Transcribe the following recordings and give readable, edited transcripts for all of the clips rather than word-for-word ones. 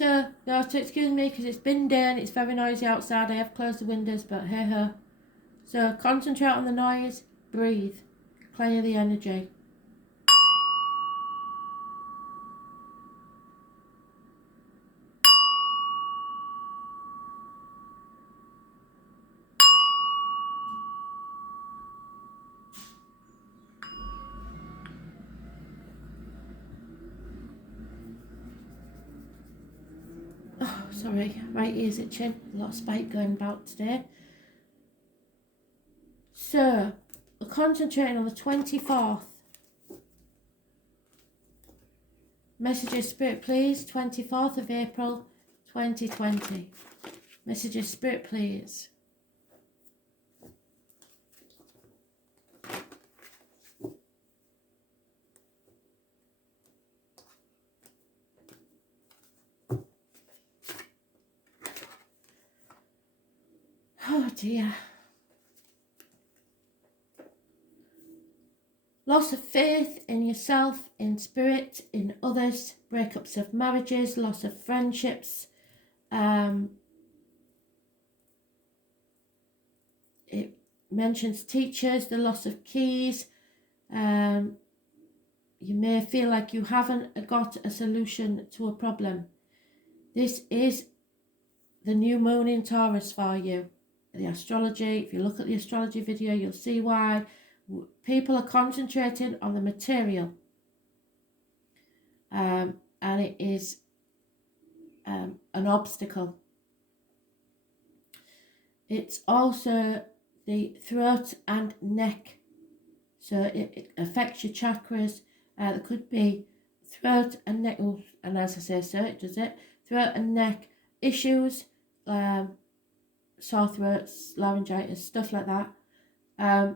So you have to excuse me because it's been day and it's very noisy outside. I have closed the windows, but hey ho. So concentrate on the noise, breathe, clear the energy. Oh, sorry, right ear's itching. A lot of spike going about today. So, we're concentrating on the 24th. Messages, Spirit, please. 24th of April, 2020. Messages, Spirit, please. Oh dear. Loss of faith in yourself, in spirit, in others, breakups of marriages, loss of friendships. It mentions teachers, the loss of keys. You may feel like you haven't got a solution to a problem. This is the new moon in Taurus for you. The astrology, if you look at the astrology video, you'll see why people are concentrating on the material. And it is an obstacle. It's also the throat and neck. So it affects your chakras. There could be throat and neck, and as I say, so it does it. Throat and neck issues, sore throats, laryngitis, stuff like that.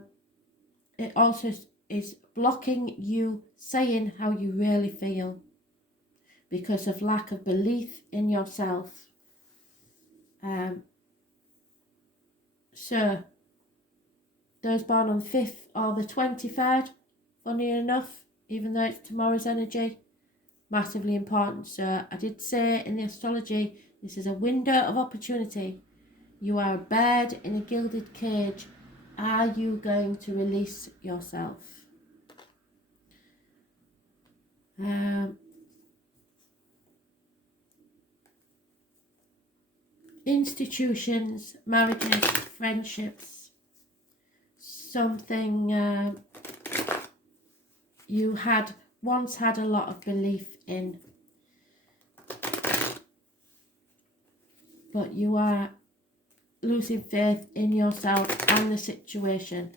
It also is blocking you saying how you really feel because of lack of belief in yourself. So, those born on the 5th or the 23rd, funny enough, even though it's tomorrow's energy, massively important. So I did say in the astrology, this is a window of opportunity. You are a bird in a gilded cage. Are you going to release yourself? Institutions, marriages, friendships, something you had once had a lot of belief in, but you are losing faith in yourself and the situation,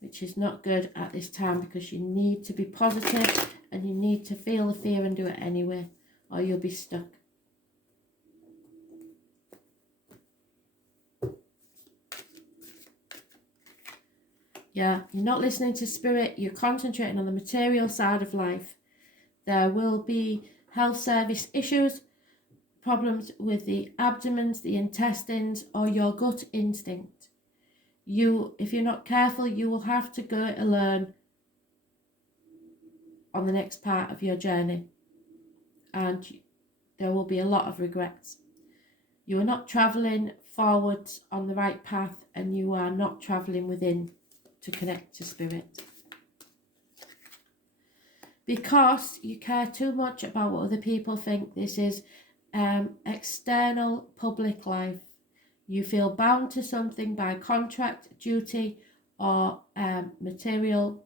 which is not good at this time because you need to be positive and you need to feel the fear and do it anyway, or you'll be stuck. Yeah, you're not listening to spirit, you're concentrating on the material side of life. There will be health service issues, problems with the abdomens, the intestines, or your gut instinct. If you're not careful, you will have to go alone on the next part of your journey, and there will be a lot of regrets. You are not travelling forwards on the right path, and you are not travelling within to connect to spirit. Because you care too much about what other people think. This is external public life. You feel bound to something by contract, duty, or material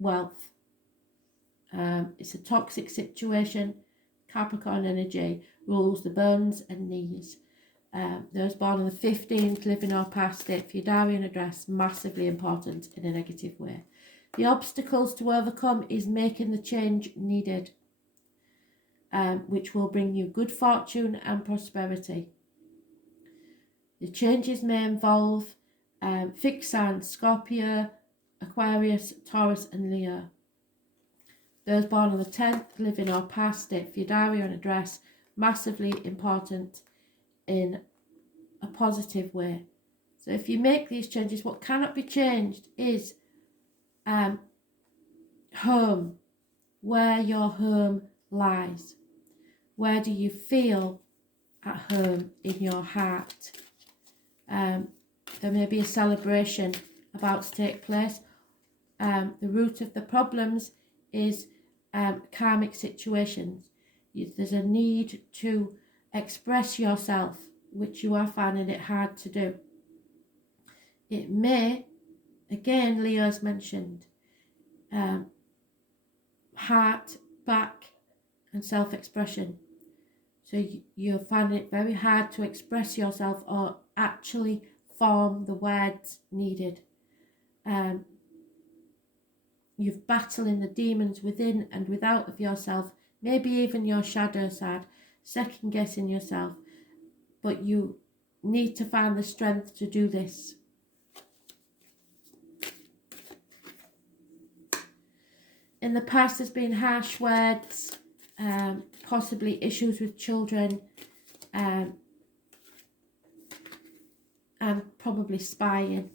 wealth. It's a toxic situation. Capricorn energy rules the bones and knees. Those born on the 15th, living or past it, for your diary and address, massively important in a negative way. The obstacles to overcome is making the change needed, which will bring you good fortune and prosperity. The changes may involve fixed signs, Scorpio, Aquarius, Taurus and Leo. Those born on the 10th, living or past it, for your diary and address, massively important in a positive way. So if you make these changes, what cannot be changed is home, where your home lies. Where do you feel at home in your heart? There may be a celebration about to take place. The root of the problems is karmic situations. There's a need to express yourself, which you are finding it hard to do. It may, again, Leo's mentioned, heart, back, and self-expression. So you're finding it very hard to express yourself or actually form the words needed. You're battling the demons within and without of yourself, maybe even your shadow side, second guessing yourself, but you need to find the strength to do this. In the past, there's been harsh words, possibly issues with children, and probably spying.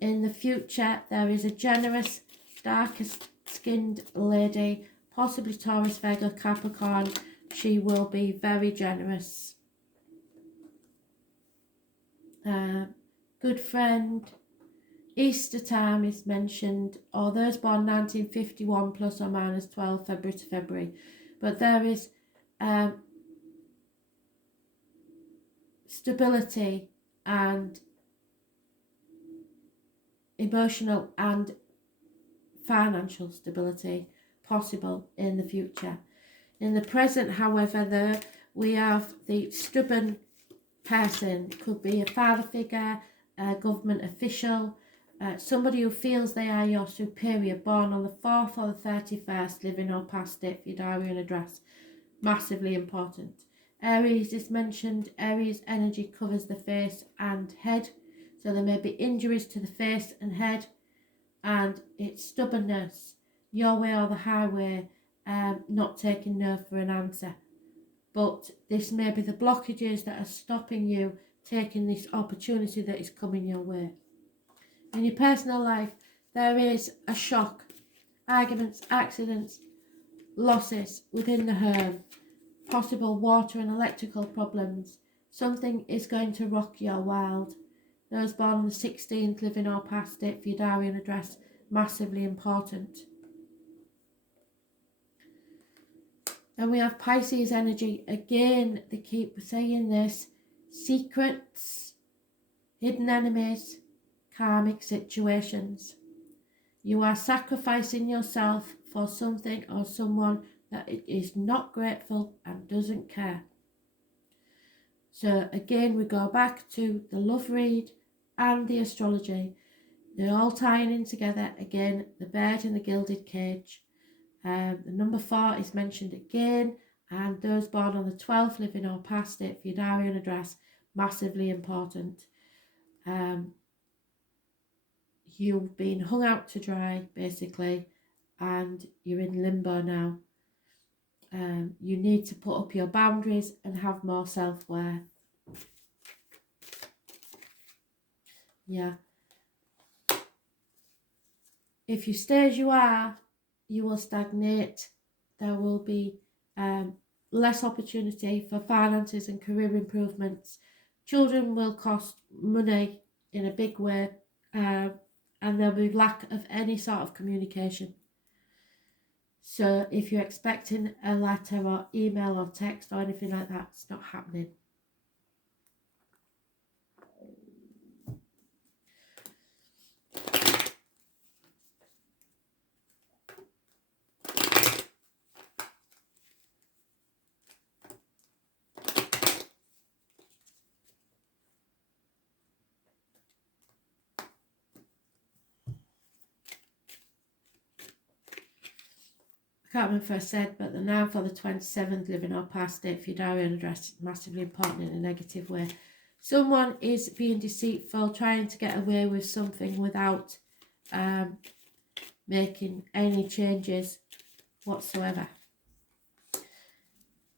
In the future, there is a generous, darker skinned lady, possibly Taurus, Virgo, Capricorn. She will be very generous. Good friend. Easter time is mentioned, or those born 1951 plus or minus 12 February to February. But there is stability and emotional and financial stability possible in the future. In the present, however, we have the stubborn person. It could be a father figure, a government official, somebody who feels they are your superior, born on the 4th or the 31st, living or past it, for your diary and address. Massively important. Aries is mentioned. Aries energy covers the face and head, so there may be injuries to the face and head, and it's stubbornness, your way or the highway, not taking no for an answer. But this may be the blockages that are stopping you taking this opportunity that is coming your way. In your personal life, there is a shock, arguments, accidents, losses within the home, possible water and electrical problems. Something is going to rock your world. Those born on the 16th, living or past it, for your diary and address, massively important. And we have Pisces energy. Again, they keep saying this. Secrets, hidden enemies, karmic situations. You are sacrificing yourself for something or someone that is not grateful and doesn't care. So again, we go back to the love read and the astrology. They're all tying in together. Again, the bird in the gilded cage. The number 4 is mentioned again, and those born on the 12th, living or past it, for your diary and address, massively important. You've been hung out to dry, basically, and you're in limbo now. You need to put up your boundaries and have more self-worth. Yeah. If you stay as you are, you will stagnate. There will be less opportunity for finances and career improvements. Children will cost money in a big way, and there'll be lack of any sort of communication. So if you're expecting a letter or email or text or anything like that, it's not happening. I can't remember if I said, but the 9th or the 27th, living or past it, for your diary and address, is massively important in a negative way. Someone is being deceitful, trying to get away with something without making any changes whatsoever.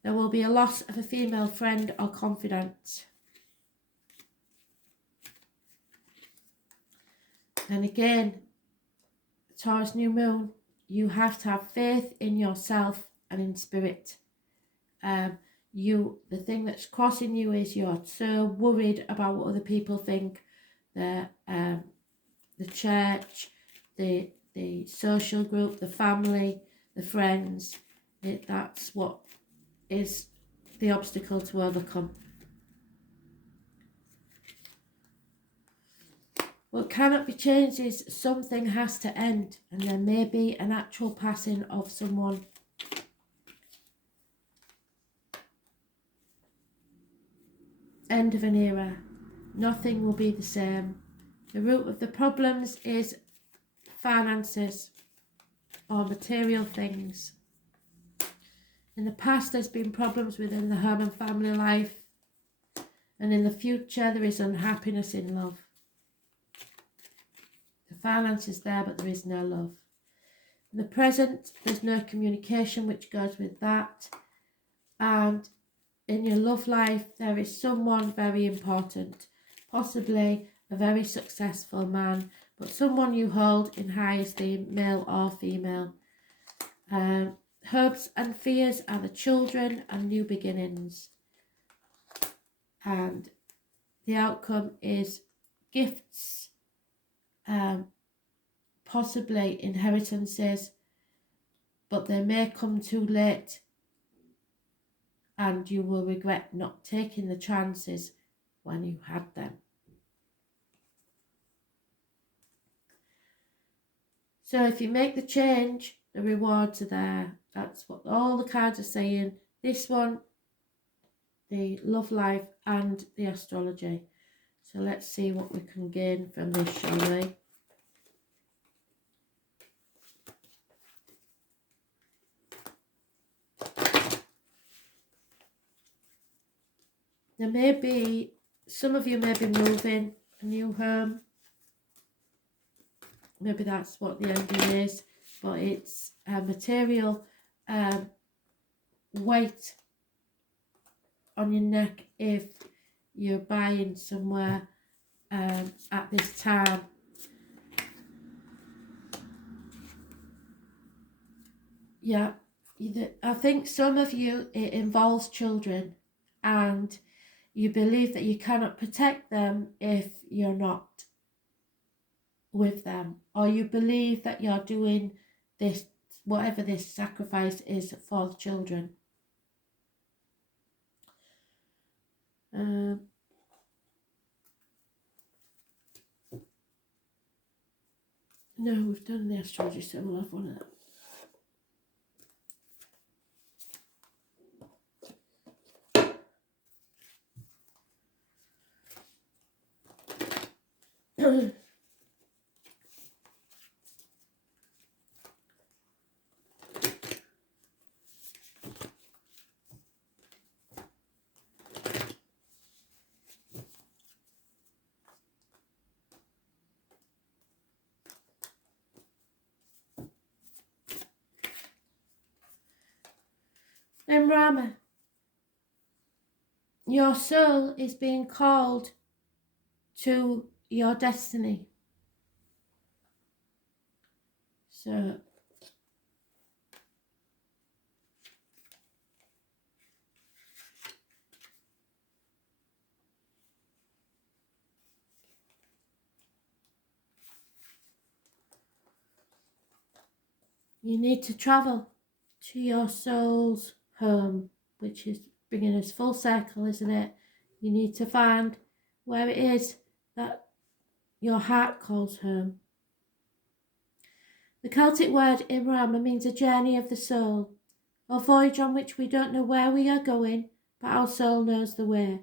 There will be a loss of a female friend or confidant. And again, Taurus new moon, you have to have faith in yourself and in spirit. the thing that's crossing you is you're so worried about what other people think, the church, the social group, the family, the friends. That's what is the obstacle to overcome. What cannot be changed is something has to end, and there may be an actual passing of someone. End of an era. Nothing will be the same. The root of the problems is finances or material things. In the past, there's been problems within the home and family life, and in the future, there is unhappiness in love. The finance is there, but there is no love. In the present, there's no communication, which goes with that. And in your love life, there is someone very important, possibly a very successful man, but someone you hold in high esteem, male or female. Hopes and fears are the children and new beginnings. And the outcome is gifts, possibly inheritances, but they may come too late and you will regret not taking the chances when you had them. So if you make the change, the rewards are there. That's what all the cards are saying. This one, the love life and the astrology. So let's see what we can gain from this, shall we? There may be, some of you may be moving a new home. Maybe that's what the ending is, but it's a material weight on your neck if you're buying somewhere at this time. Yeah, I think some of you, it involves children, and you believe that you cannot protect them if you're not with them, or you believe that you're doing this, whatever this sacrifice is, for the children. No, we've done the astrology, so we'll have one of that. Then Rama, your soul is being called to your destiny. So you need to travel to your soul's home, which is bringing us full circle, isn't it? You need to find where it is that your heart calls home. The Celtic word Imrama means a journey of the soul, a voyage on which we don't know where we are going, but our soul knows the way.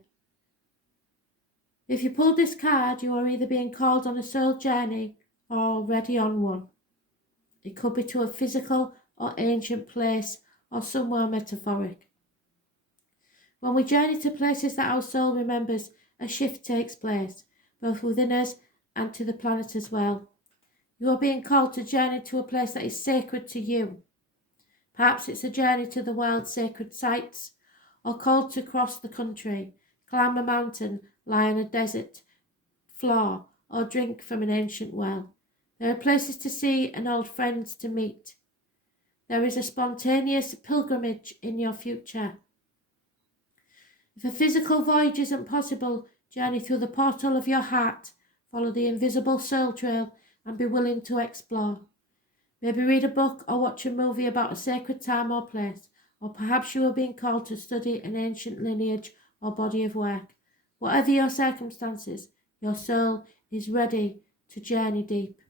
If you pulled this card, you are either being called on a soul journey or already on one. It could be to a physical or ancient place or somewhere metaphoric. When we journey to places that our soul remembers, a shift takes place, both within us and to the planet as well. You are being called to journey to a place that is sacred to you. Perhaps it's a journey to the world's sacred sites, or called to cross the country, climb a mountain, lie on a desert floor, or drink from an ancient well. There are places to see and old friends to meet. There is a spontaneous pilgrimage in your future. If a physical voyage isn't possible, journey through the portal of your heart, follow the invisible soul trail, and be willing to explore. Maybe read a book or watch a movie about a sacred time or place, or perhaps you are being called to study an ancient lineage or body of work. Whatever your circumstances, your soul is ready to journey deep.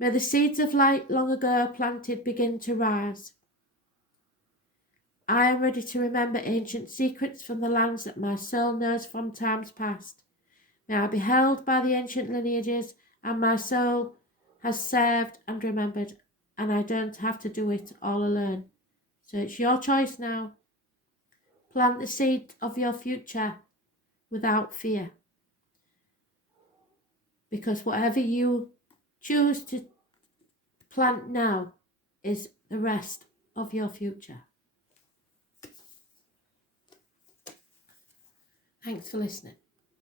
May the seeds of light long ago planted begin to rise. I am ready to remember ancient secrets from the lands that my soul knows from times past. May I be held by the ancient lineages, and my soul has served and remembered, and I don't have to do it all alone. So it's your choice now. Plant the seed of your future without fear. Because whatever you choose to plant now is the rest of your future. Thanks for listening.